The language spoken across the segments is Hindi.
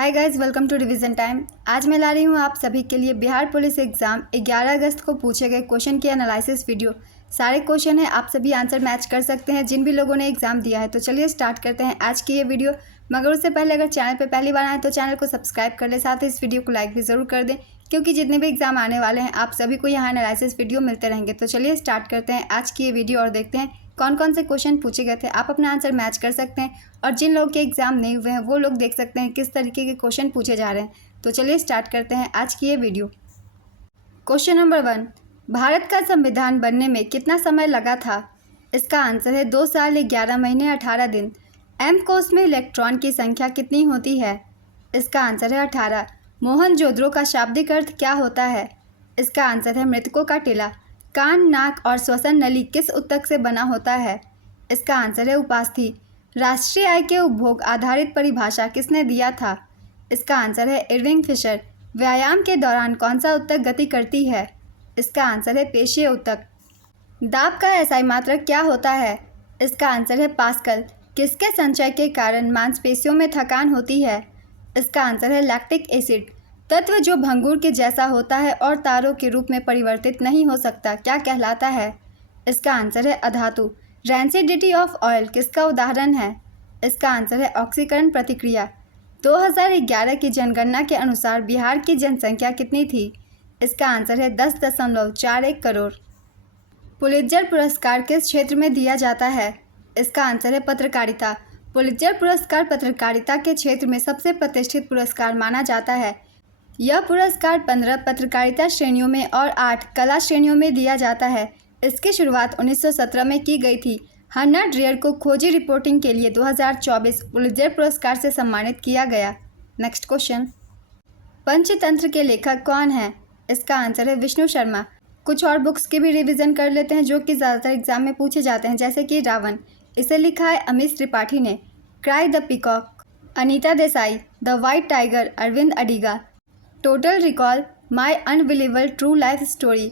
Hi guys, welcome to revision time. आज मैं ला रही हूँ आप सभी के लिए बिहार पुलिस एग्ज़ाम 11 अगस्त को पूछे गए क्वेश्चन की एनालिसिस वीडियो। सारे क्वेश्चन हैं, आप सभी आंसर मैच कर सकते हैं जिन भी लोगों ने एग्ज़ाम दिया है। तो चलिए स्टार्ट करते हैं आज की ये वीडियो। मगर उससे पहले अगर चैनल पर पहली बार आए तो चैनल को सब्सक्राइब कर लें, साथ ही इस वीडियो को लाइक भी ज़रूर कर दें, क्योंकि जितने भी एग्ज़ाम आने वाले हैं आप सभी को यहाँ एनालिसिस वीडियो मिलते रहेंगे। तो चलिए स्टार्ट करते हैं आज की ये वीडियो और देखते हैं कौन कौन से क्वेश्चन पूछे गए थे। आप अपना आंसर मैच कर सकते हैं और जिन लोगों के एग्ज़ाम नहीं हुए हैं वो लोग देख सकते हैं किस तरीके के क्वेश्चन पूछे जा रहे हैं। तो चलिए स्टार्ट करते हैं आज की ये वीडियो। क्वेश्चन नंबर 1, भारत का संविधान बनने में कितना समय लगा था? इसका आंसर है 2 साल 11 महीने 18 दिन। एम कोष में इलेक्ट्रॉन की संख्या कितनी होती है? इसका आंसर है 18। मोहनजोदड़ो का शाब्दिक अर्थ क्या होता है? इसका आंसर है मृतकों का टीला। कान, नाक और श्वसन नली किस ऊतक से बना होता है? इसका आंसर है उपास्थि। राष्ट्रीय आय के उपभोग आधारित परिभाषा किसने दिया था? इसका आंसर है इरविंग फिशर। व्यायाम के दौरान कौन सा ऊतक गति करती है? इसका आंसर है पेशीय ऊतक। दाब का एसआई मात्रक क्या होता है? इसका आंसर है पास्कल। किसके संचय के कारण मांसपेशियों में थकान होती है? इसका आंसर है लैक्टिक एसिड। तत्व जो भंगूर के जैसा होता है और तारों के रूप में परिवर्तित नहीं हो सकता क्या कहलाता है? इसका आंसर है अधातु। रैंसिडिटी ऑफ ऑयल किसका उदाहरण है? इसका आंसर है ऑक्सीकरण प्रतिक्रिया। 2011 की जनगणना के अनुसार बिहार की जनसंख्या कितनी थी? इसका आंसर है 10.41 करोड़। पुलित्जर पुरस्कार किस क्षेत्र में दिया जाता है? इसका आंसर है पत्रकारिता। पुलित्जर पुरस्कार पत्रकारिता के क्षेत्र में सबसे प्रतिष्ठित पुरस्कार माना जाता है। यह पुरस्कार 15 पत्रकारिता श्रेणियों में और 8 कला श्रेणियों में दिया जाता है। इसकी शुरुआत 1917 में की गई थी। हन्ना ड्रेयर को खोजी रिपोर्टिंग के लिए 2024 पुलित्जर पुरस्कार से सम्मानित किया गया। नेक्स्ट क्वेश्चन, पंचतंत्र के लेखक कौन है? इसका आंसर है विष्णु शर्मा। कुछ और बुक्स की भी रिवीजन कर लेते हैं जो कि ज़्यादातर एग्जाम में पूछे जाते हैं, जैसे कि रावण, इसे लिखा है अमीश त्रिपाठी ने। Cry the peacock, Anita Desai. The white tiger, Arvind Adiga. Total recall, my unbelievable true life story,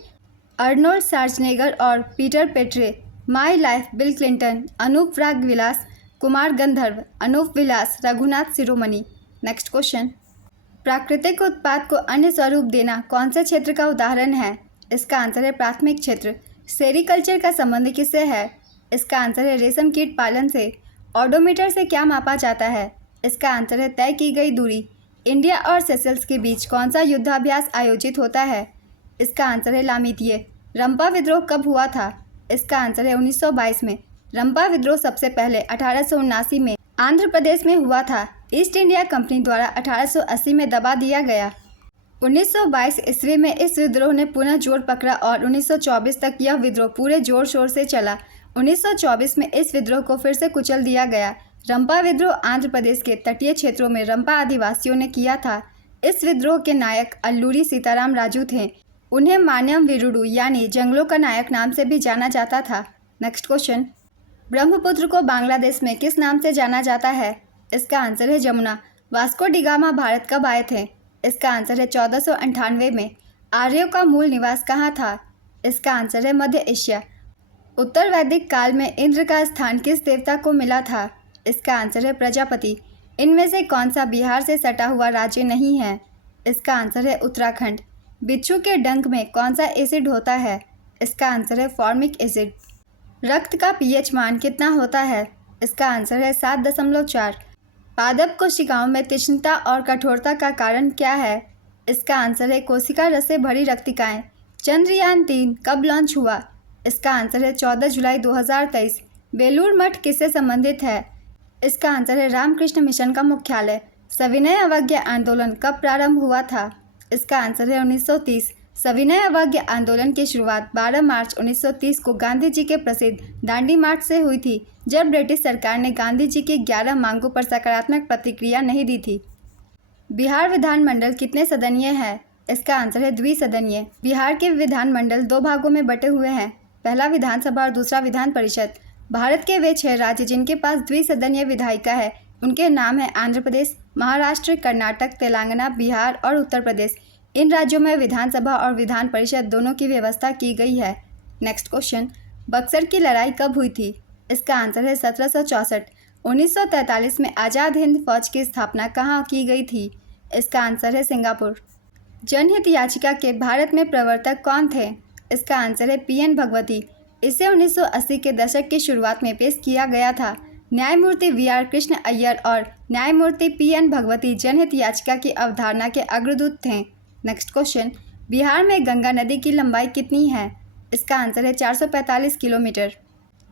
Arnold Schwarzenegger और Peter Petre. My life, Bill Clinton. Anoop Raag Vilas, Kumar Gandharva. Anoop Vilas, Raghunath Shiromani. Next question, प्राकृतिक उत्पाद को अन्य स्वरूप देना कौन से क्षेत्र का उदाहरण है? इसका आंसर है प्राथमिक क्षेत्र। सेरिकल्चर का संबंध किससे है? इसका आंसर है रेशम कीट पालन से। ऑडोमीटर से क्या मापा जाता है? इसका आंसर है तय की गई दूरी। इंडिया और सेशल्स के बीच कौन सा युद्धाभ्यास आयोजित होता है? इसका आंसर है लामीतिये। रंपा विद्रोह कब हुआ था? इसका आंसर है 1922 में। रंपा विद्रोह सबसे पहले 1879 में आंध्र प्रदेश में हुआ था। ईस्ट इंडिया कंपनी द्वारा 1880 में दबा दिया गया। 1922 ईस्वी में इस विद्रोह ने पुनः जोर पकड़ा और 1924 तक यह विद्रोह पूरे जोर शोर से चला। 1924 में इस विद्रोह को फिर से कुचल दिया गया। रंपा विद्रोह आंध्र प्रदेश के तटीय क्षेत्रों में रंपा आदिवासियों ने किया था। इस विद्रोह के नायक अल्लूरी सीताराम राजू थे। उन्हें मान्यम वीरुडू यानी जंगलों का नायक नाम से भी जाना जाता था। नेक्स्ट क्वेश्चन, ब्रह्मपुत्र को बांग्लादेश में किस नाम से जाना जाता है? इसका आंसर है Jamuna. Vasco D gamma Bharat कब आए थे? इसका आंसर है 1498 में। आर्यों का मूल निवास कहाँ था? इसका आंसर है मध्य एशिया। उत्तर वैदिक काल में इंद्र का स्थान किस देवता को मिला था? इसका आंसर है प्रजापति। इनमें से कौन सा बिहार से सटा हुआ राज्य नहीं है? इसका आंसर है उत्तराखंड। बिच्छू के डंक में कौन सा एसिड होता है? इसका आंसर है फॉर्मिक एसिड। रक्त का पीएच मान कितना होता है? इसका आंसर है 7.4। पादप कोशिकाओं में तीक्ष्णता और कठोरता का कारण क्या है? इसका आंसर है कोशिका रस से भरी रक्तिकाएँ। चंद्रयान 3 कब लॉन्च हुआ? इसका आंसर है 14 जुलाई 2023। बेलूर मठ किससे संबंधित है? इसका आंसर है रामकृष्ण मिशन का मुख्यालय। सविनय अवज्ञा आंदोलन कब प्रारंभ हुआ था? इसका आंसर है 1930। सविनय अवज्ञा आंदोलन की शुरुआत 12 मार्च 1930 को गांधी जी के प्रसिद्ध दांडी मार्च से हुई थी, जब ब्रिटिश सरकार ने गांधी जी की 11 मांगों पर सकारात्मक प्रतिक्रिया नहीं दी थी। बिहार विधानमंडल कितने सदनीय है? इसका आंसर है द्विसदनीय। बिहार के विधानमंडल 2 भागों में बटे हुए हैं, पहला विधानसभा और दूसरा विधान परिषद। भारत के वे 6 राज्य जिनके पास द्विसदनीय विधायिका है उनके नाम है आंध्र प्रदेश, महाराष्ट्र, कर्नाटक, तेलंगाना, बिहार और उत्तर प्रदेश। इन राज्यों में विधानसभा और विधान परिषद दोनों की व्यवस्था की गई है। नेक्स्ट क्वेश्चन, बक्सर की लड़ाई कब हुई थी? इसका आंसर है 1764। 1943 में आज़ाद हिंद फौज की स्थापना कहाँ की गई थी? इसका आंसर है सिंगापुर। जनहित याचिका के भारत में प्रवर्तक कौन थे? इसका आंसर है पीएन भगवती। इसे 1980 के दशक की शुरुआत में पेश किया गया था। न्यायमूर्ति वीआर कृष्ण अय्यर और न्यायमूर्ति पीएन भगवती जनहित याचिका की अवधारणा के अग्रदूत थे। नेक्स्ट क्वेश्चन, बिहार में गंगा नदी की लंबाई कितनी है? इसका आंसर है 445 किलोमीटर।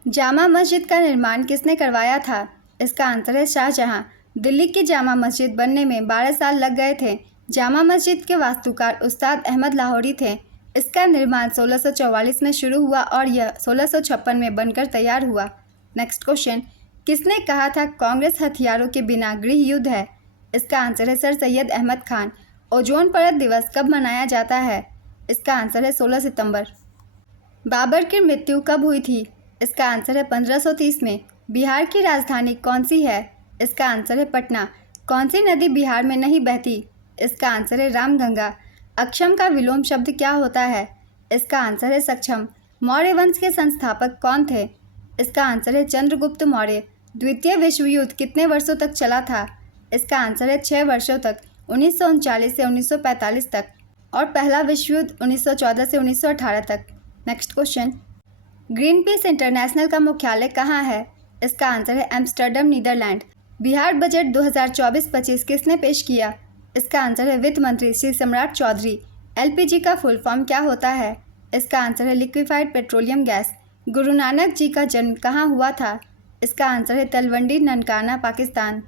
जामा मस्जिद का निर्माण किसने करवाया था? इसका आंसर है शाहजहां। दिल्ली की जामा मस्जिद बनने में 12 साल लग गए थे। जामा मस्जिद के वास्तुकार उस्ताद अहमद लाहौरी थे। इसका निर्माण 1644 में शुरू हुआ और यह 1656 में बनकर तैयार हुआ। नेक्स्ट क्वेश्चन, किसने कहा था कांग्रेस हथियारों के बिना गृह युद्ध है? इसका आंसर है सर सैयद अहमद खान। ओजोन परत दिवस कब मनाया जाता है? इसका आंसर है 16 सितंबर। बाबर की मृत्यु कब हुई थी? इसका आंसर है 1530 में। बिहार की राजधानी कौन सी है? इसका आंसर है पटना। कौन सी नदी बिहार में नहीं बहती? इसका आंसर है रामगंगा। अक्षम का विलोम शब्द क्या होता है? इसका आंसर है सक्षम। मौर्य वंश के संस्थापक कौन थे? इसका आंसर है चंद्रगुप्त मौर्य। द्वितीय विश्व युद्ध कितने वर्षों तक चला था? इसका आंसर है 6 वर्षों तक, 1939 से 1945 तक, और पहला विश्व युद्ध 1914 से 1918 तक। Next question, green peas international का मुख्यालय कहाँ है? इसका आंसर है एम्स्टर्डम, नीदरलैंड। बिहार बजट 2024-25 किसने पेश किया? इसका आंसर है वित्त मंत्री श्री सम्राट चौधरी। एलपीजी का फुल फॉर्म क्या होता है? इसका आंसर है liquefied petroleum gas. Guru Nanak ji का जन्म कहाँ हुआ था? इसका आंसर है तलवंडी, ननकाना, पाकिस्तान।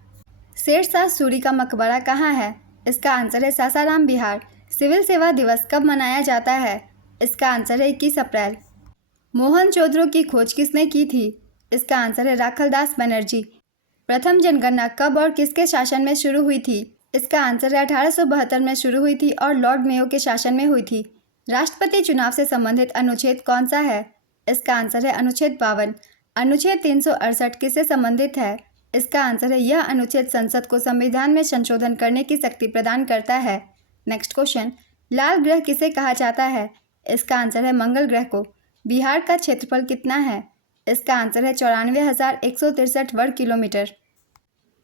शेरशाह सूरी का मकबरा कहाँ है? इसका आंसर है सासाराम, बिहार। सिविल सेवा दिवस कब मनाया जाता है? इसका आंसर है 21 अप्रैल। मोहनजोदड़ो की खोज किसने की थी? इसका आंसर है राखलदास बनर्जी। प्रथम जनगणना कब और किसके शासन में शुरू हुई थी? इसका आंसर है 1872 में शुरू हुई थी और लॉर्ड मेयो के शासन में हुई थी। राष्ट्रपति चुनाव से संबंधित अनुच्छेद कौन सा है? इसका आंसर है अनुच्छेद 52। अनुच्छेद 368 किससे संबंधित है? इसका आंसर है यह अनुच्छेद संसद को संविधान में संशोधन करने की शक्ति प्रदान करता है। नेक्स्ट क्वेश्चन, लाल ग्रह किसे कहा जाता है? इसका आंसर है मंगल ग्रह को। बिहार का क्षेत्रफल कितना है? इसका आंसर है 94,163 वर्ग किलोमीटर।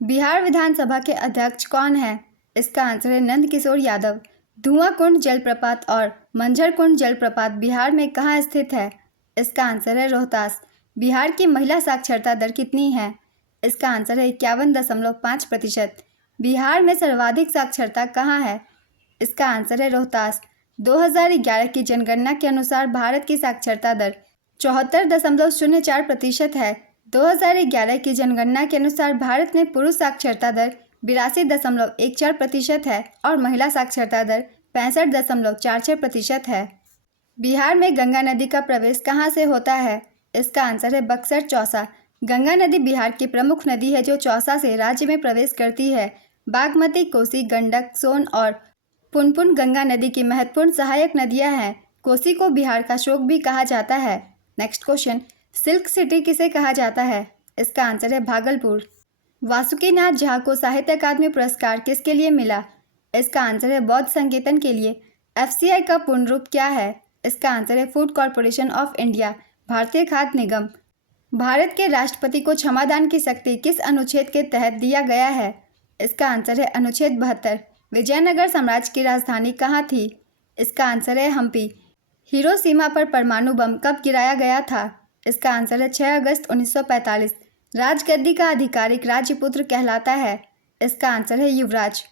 बिहार विधानसभा के अध्यक्ष कौन है? इसका आंसर है नंद किशोर यादव। धुआं कुंड जलप्रपात और मंझर कुंड जलप्रपात बिहार में कहाँ स्थित है? इसका आंसर है रोहतास। बिहार की महिला साक्षरता दर कितनी है? इसका आंसर है 51.5%। बिहार में सर्वाधिक साक्षरता कहाँ है? इसका आंसर है रोहतास। 2011 की जनगणना के अनुसार भारत की साक्षरता दर 74.04% है। 2011 की जनगणना के अनुसार भारत में पुरुष साक्षरता दर 82.14% है और महिला साक्षरता दर 65.46% है। बिहार में गंगा नदी का प्रवेश कहाँ से होता है? इसका आंसर है बक्सर, चौसा। गंगा नदी बिहार की प्रमुख नदी है जो चौसा से राज्य में प्रवेश करती है। बागमती, कोसी, गंडक, सोन और पुनपुन गंगा नदी की महत्वपूर्ण सहायक नदियां हैं। कोसी को बिहार का शोक भी कहा जाता है। नेक्स्ट क्वेश्चन, सिल्क सिटी किसे कहा जाता है? इसका आंसर है भागलपुर। वासुकीनाथ झा को साहित्य अकादमी पुरस्कार किसके लिए मिला? इसका आंसर है बौद्ध संकेतन के लिए। एफसीआई का पूर्ण रूप क्या है? इसका आंसर है फूड कॉरपोरेशन ऑफ इंडिया, भारतीय खाद्य निगम। भारत के राष्ट्रपति को क्षमादान की शक्ति किस अनुच्छेद के तहत दिया गया है? इसका आंसर है अनुच्छेद 72। विजयनगर साम्राज्य की राजधानी कहाँ थी? इसका आंसर है हम्पी। हिरोशिमा पर परमाणु बम कब गिराया गया था? इसका आंसर है 6 अगस्त 1945। राजगद्दी का आधिकारिक राजपुत्र कहलाता है। इसका आंसर है युवराज।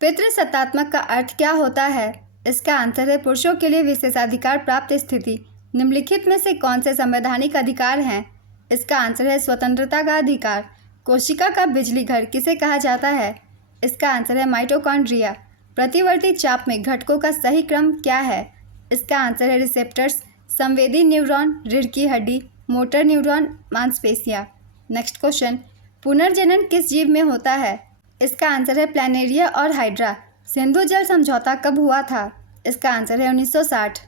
पितृसत्तात्मक का अर्थ क्या होता है? इसका आंसर है पुरुषों के लिए विशेषाधिकार प्राप्त स्थिति। निम्नलिखित में से कौन से संवैधानिक अधिकार हैं? इसका आंसर है स्वतंत्रता का अधिकार। कोशिका का बिजली घर किसे कहा जाता है? इसका आंसर है माइटोकॉन्ड्रिया। प्रतिवर्ती चाप में घटकों का सही क्रम क्या है? इसका आंसर है रिसेप्टर्स, संवेदी न्यूरॉन, रीढ़ की हड्डी, मोटर न्यूरॉन, मांसपेशियाँ। नेक्स्ट क्वेश्चन, पुनर्जनन किस जीव में होता है? इसका आंसर है प्लैनेरिया और हाइड्रा। सिंधु जल समझौता कब हुआ था? इसका आंसर है 1960।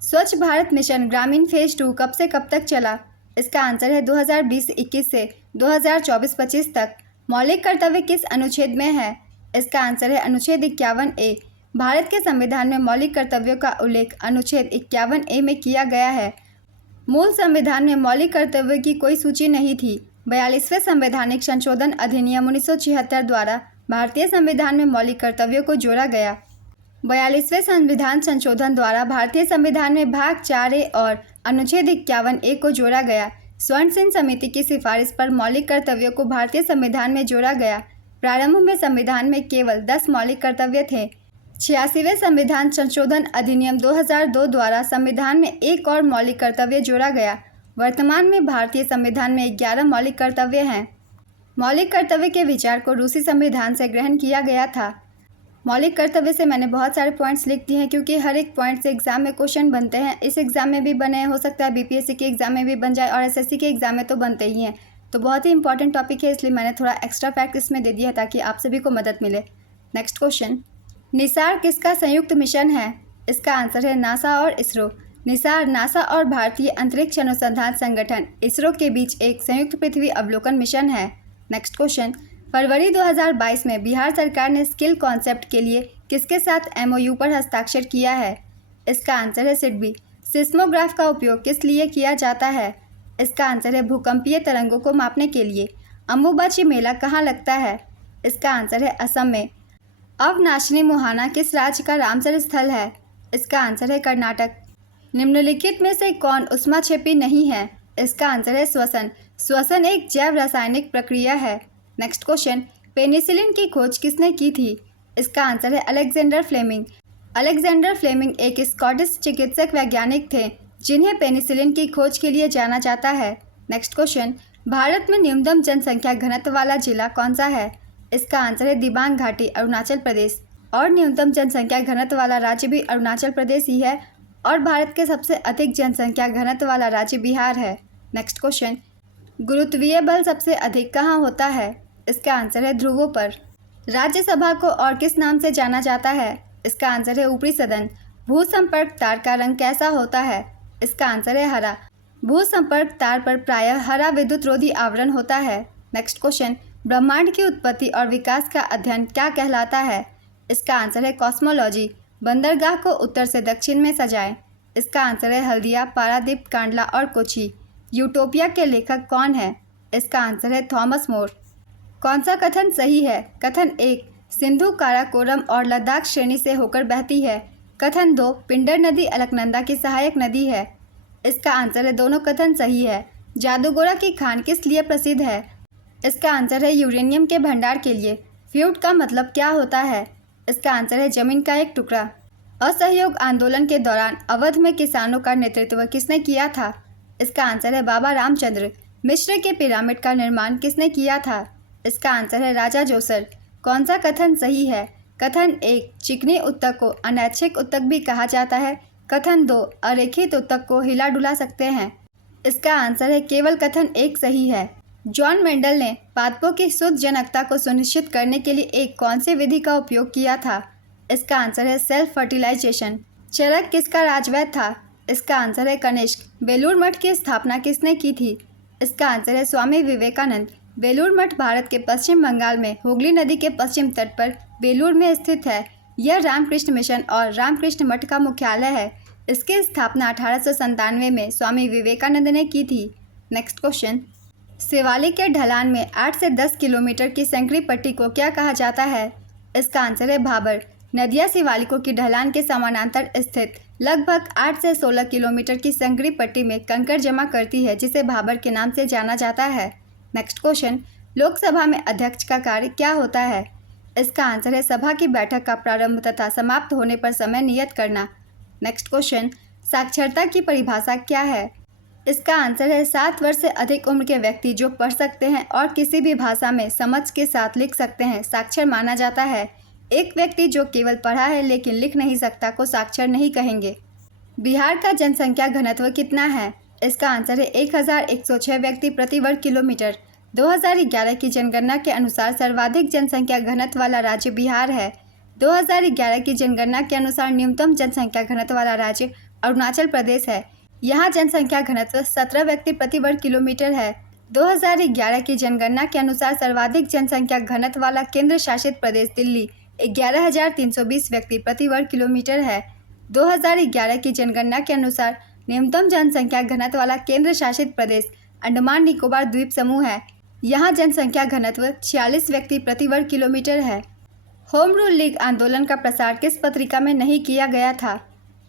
स्वच्छ भारत मिशन ग्रामीण फेज 2 कब से कब तक चला? इसका आंसर है 2020-21 से 2024-25 तक। मौलिक कर्तव्य किस अनुच्छेद में है? इसका आंसर है अनुच्छेद 51A। भारत के संविधान में मौलिक कर्तव्यों का उल्लेख अनुच्छेद 51A में किया गया है। मूल संविधान में मौलिक कर्तव्यों की कोई सूची नहीं थी। 42वें संवैधानिक संशोधन अधिनियम 1976 द्वारा भारतीय संविधान में मौलिक कर्तव्यों को जोड़ा गया। 42वें संविधान संशोधन द्वारा भारतीय संविधान में भाग 4A और अनुच्छेद 51A को जोड़ा गया। स्वर्ण सिंह समिति की सिफारिश पर मौलिक कर्तव्यों को भारतीय संविधान में जोड़ा गया। प्रारंभ में संविधान में केवल 10 मौलिक कर्तव्य थे। 86वें संविधान संशोधन अधिनियम 2002 द्वारा संविधान में एक और मौलिक कर्तव्य जोड़ा गया। वर्तमान में भारतीय संविधान में 11 मौलिक कर्तव्य हैं। मौलिक कर्तव्य के विचार को रूसी संविधान से ग्रहण किया गया था। मौलिक कर्तव्य से मैंने बहुत सारे पॉइंट्स लिख दिए हैं क्योंकि हर एक पॉइंट से एग्जाम में क्वेश्चन बनते हैं। इस एग्ज़ाम में भी बने, हो सकता है बीपीएससी के एग्ज़ाम में भी बन जाए और एसएससी के एग्ज़ाम में तो बनते ही हैं। तो बहुत ही इंपॉर्टेंट टॉपिक है, इसलिए मैंने थोड़ा एक्स्ट्रा फैक्ट इसमें दे दिया ताकि आप सभी को मदद मिले। नेक्स्ट क्वेश्चन, निसार किसका संयुक्त मिशन है? इसका आंसर है नासा और इसरो। निसार नासा और भारतीय अंतरिक्ष अनुसंधान संगठन इसरो के बीच एक संयुक्त पृथ्वी अवलोकन मिशन है। नेक्स्ट क्वेश्चन, फरवरी 2022 में बिहार सरकार ने स्किल कॉन्सेप्ट के लिए किसके साथ MOU पर हस्ताक्षर किया है? इसका आंसर है सिडबी। सिस्मोग्राफ का उपयोग किस लिए किया जाता है? इसका आंसर है भूकंपीय तरंगों को मापने के लिए। अम्बुबाची मेला कहाँ लगता है? इसका आंसर है असम में। अवनाशिनी मुहाना किस राज्य का रामसर स्थल है? इसका आंसर है कर्नाटक। निम्नलिखित में से कौन ऊष्माक्षेपी नहीं है? इसका आंसर है श्वसन। श्वसन एक जैव रासायनिक प्रक्रिया है। नेक्स्ट क्वेश्चन, पेनिसिलिन की खोज किसने की थी? इसका आंसर है अलेक्जेंडर फ्लेमिंग। अलेक्जेंडर फ्लेमिंग एक स्कॉटिश चिकित्सक वैज्ञानिक थे जिन्हें पेनिसिलिन की खोज के लिए जाना जाता है। नेक्स्ट क्वेश्चन, भारत में न्यूनतम जनसंख्या घनत्व वाला जिला कौन सा है? इसका आंसर है दिबांग घाटी, अरुणाचल प्रदेश। और न्यूनतम जनसंख्या घनत्व वाला राज्य भी अरुणाचल प्रदेश ही है और भारत के सबसे अधिक जनसंख्या घनत्व वाला राज्य बिहार है। नेक्स्ट क्वेश्चन, गुरुत्वीय बल सबसे अधिक कहाँ होता है? इसका आंसर है ध्रुवों पर। राज्यसभा को और किस नाम से जाना जाता है? इसका आंसर है ऊपरी सदन। भू संपर्क तार का रंग कैसा होता है? इसका आंसर है हरा। भू संपर्क तार पर प्रायः हरा विद्युत रोधी आवरण होता है। नेक्स्ट क्वेश्चन, ब्रह्मांड की उत्पत्ति और विकास का अध्ययन क्या कहलाता है? इसका आंसर है कॉस्मोलॉजी। बंदरगाह को उत्तर से दक्षिण में सजाएं। इसका आंसर है हल्दिया, पारादीप, कांडला और कोची। यूटोपिया के लेखक कौन है? इसका आंसर है थॉमस मोर। कौन सा कथन सही है? कथन 1, सिंधु काराकोरम और लद्दाख श्रेणी से होकर बहती है। कथन 2, पिंडर नदी अलकनंदा की सहायक नदी है। इसका आंसर है दोनों कथन सही है। जादूगोरा की खान किस लिए प्रसिद्ध है? इसका आंसर है यूरेनियम के भंडार के लिए। फ्यूट का मतलब क्या होता है? इसका आंसर है जमीन का एक टुकड़ा। असहयोग आंदोलन के दौरान अवध में किसानों का नेतृत्व किसने किया था? इसका आंसर है बाबा रामचंद्र। मिस्र के पिरामिड का निर्माण किसने किया था? इसका आंसर है राजा जोसर। कौन सा कथन सही है? कथन 1, चिकनी उत्तक को अनैच्छिक उत्तक भी कहा जाता है। कथन 2, अरेखित उत्तक को हिला डुला सकते हैं। इसका आंसर है केवल कथन 1 सही है। जॉन मेंडल ने पादपों की शुद्ध जनकता को सुनिश्चित करने के लिए एक कौन सी विधि का उपयोग किया था? इसका आंसर है सेल्फ फर्टिलाइजेशन। चरक किसका राजवैद्य था? इसका आंसर है कनिष्क। बेलूर मठ की स्थापना किसने की थी? इसका आंसर है स्वामी विवेकानंद। बेलूर मठ भारत के पश्चिम बंगाल में हुगली नदी के पश्चिम तट पर बेलूर में स्थित है। यह रामकृष्ण मिशन और रामकृष्ण मठ का मुख्यालय है। इसकी स्थापना 1897 में स्वामी विवेकानंद ने की थी। नेक्स्ट क्वेश्चन, शिवालिक के ढलान में 8 से 10 किलोमीटर की संकरी पट्टी को क्या कहा जाता है? इसका आंसर है भाबर। नदियाँ शिवालिकों की ढलान के समानांतर स्थित लगभग 8 से 16 किलोमीटर की संकरी पट्टी में कंकड़ जमा करती है जिसे भाबर के नाम से जाना जाता है। नेक्स्ट क्वेश्चन, लोकसभा में अध्यक्ष का कार्य क्या होता है? इसका आंसर है सभा की बैठक का प्रारंभ तथा समाप्त होने पर समय नियत करना। नेक्स्ट क्वेश्चन, साक्षरता की परिभाषा क्या है? इसका आंसर है 7 वर्ष से अधिक उम्र के व्यक्ति जो पढ़ सकते हैं और किसी भी भाषा में समझ के साथ लिख सकते हैं साक्षर माना जाता है। एक व्यक्ति जो केवल पढ़ा है लेकिन लिख नहीं सकता को साक्षर नहीं कहेंगे। बिहार का जनसंख्या घनत्व कितना है? इसका आंसर है 1106 व्यक्ति प्रति वर्ग किलोमीटर। 2011 की जनगणना के अनुसार सर्वाधिक जनसंख्या घनत्व वाला राज्य बिहार है। 2011 की जनगणना के अनुसार न्यूनतम जनसंख्या घनत्व वाला राज्य अरुणाचल प्रदेश है। यहाँ जनसंख्या घनत्व 17 व्यक्ति प्रति वर्ग किलोमीटर है। 2011 की जनगणना के अनुसार सर्वाधिक जनसंख्या घनत्व वाला केंद्र शासित प्रदेश दिल्ली 11,320 व्यक्ति प्रति वर्ग किलोमीटर है। 2011 की जनगणना के अनुसार न्यूनतम जनसंख्या घनत्व वाला केंद्र शासित प्रदेश अंडमान निकोबार द्वीप समूह है। यहाँ जनसंख्या घनत्व 46 व्यक्ति प्रति वर्ग किलोमीटर है। होम रूल लीग आंदोलन का प्रसार किस पत्रिका में नहीं किया गया था?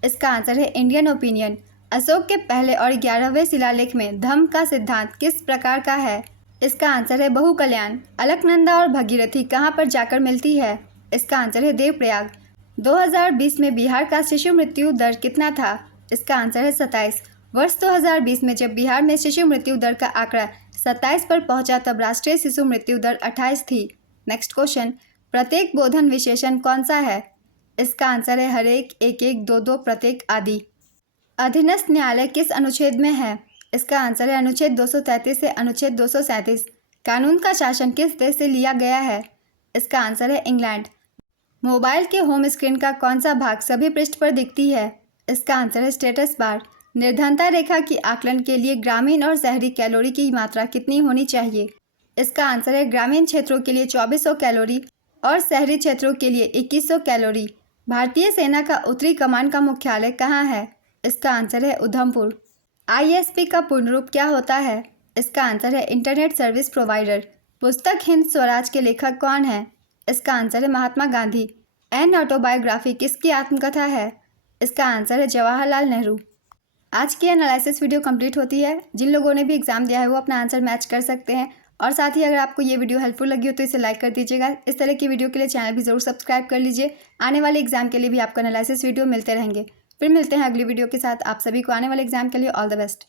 इसका आंसर है इंडियन ओपिनियन। अशोक के पहले और 11वें शिलालेख में धम्म का सिद्धांत किस प्रकार का है? इसका आंसर है बहु कल्याण। अलकनंदा और भगीरथी कहाँ पर जाकर मिलती है? इसका आंसर है देवप्रयाग। 2020 में बिहार का शिशु मृत्यु दर कितना था? इसका आंसर है 27। वर्ष 2020 में जब बिहार में शिशु मृत्यु दर का आंकड़ा 27 पर पहुंचा तब राष्ट्रीय शिशु मृत्यु दर 28 थी। नेक्स्ट क्वेश्चन, प्रत्येक बोधन विशेषण कौन सा है? इसका आंसर है हरेक, एक एक, दो दो, प्रत्येक आदि। अधीनस्थ न्यायालय किस अनुच्छेद में है? इसका आंसर है अनुच्छेद 233 से अनुच्छेद 237। कानून का शासन किस देश से लिया गया है? इसका आंसर है इंग्लैंड। मोबाइल के होम स्क्रीन का कौन सा भाग सभी पृष्ठ पर दिखती है? इसका आंसर है स्टेटस बार। निर्धनता रेखा की आकलन के लिए ग्रामीण और शहरी कैलोरी की मात्रा कितनी होनी चाहिए? इसका आंसर है ग्रामीण क्षेत्रों के लिए 2400 कैलोरी और शहरी क्षेत्रों के लिए 2100 कैलोरी। भारतीय सेना का उत्तरी कमान का मुख्यालय कहाँ है? इसका आंसर है उधमपुर। ISP का पूर्ण रूप क्या होता है? इसका आंसर है इंटरनेट सर्विस प्रोवाइडर। पुस्तक हिंद स्वराज के लेखक कौन है? इसका आंसर है महात्मा गांधी। एन ऑटोबायोग्राफी किसकी आत्मकथा है? इसका आंसर है जवाहरलाल नेहरू। आज की एनालिसिस वीडियो कंप्लीट होती है। जिन लोगों ने भी एग्जाम दिया है वो अपना आंसर मैच कर सकते हैं। और साथ ही अगर आपको ये वीडियो हेल्पफुल लगी हो तो इसे लाइक कर दीजिएगा। इस तरह की वीडियो के लिए चैनल भी ज़रूर सब्सक्राइब कर लीजिए। आने वाले एग्जाम के लिए भी आपको एनालिसिस वीडियो मिलते रहेंगे। फिर मिलते हैं अगली वीडियो के साथ। आप सभी को आने वाले एग्जाम के लिए ऑल द बेस्ट।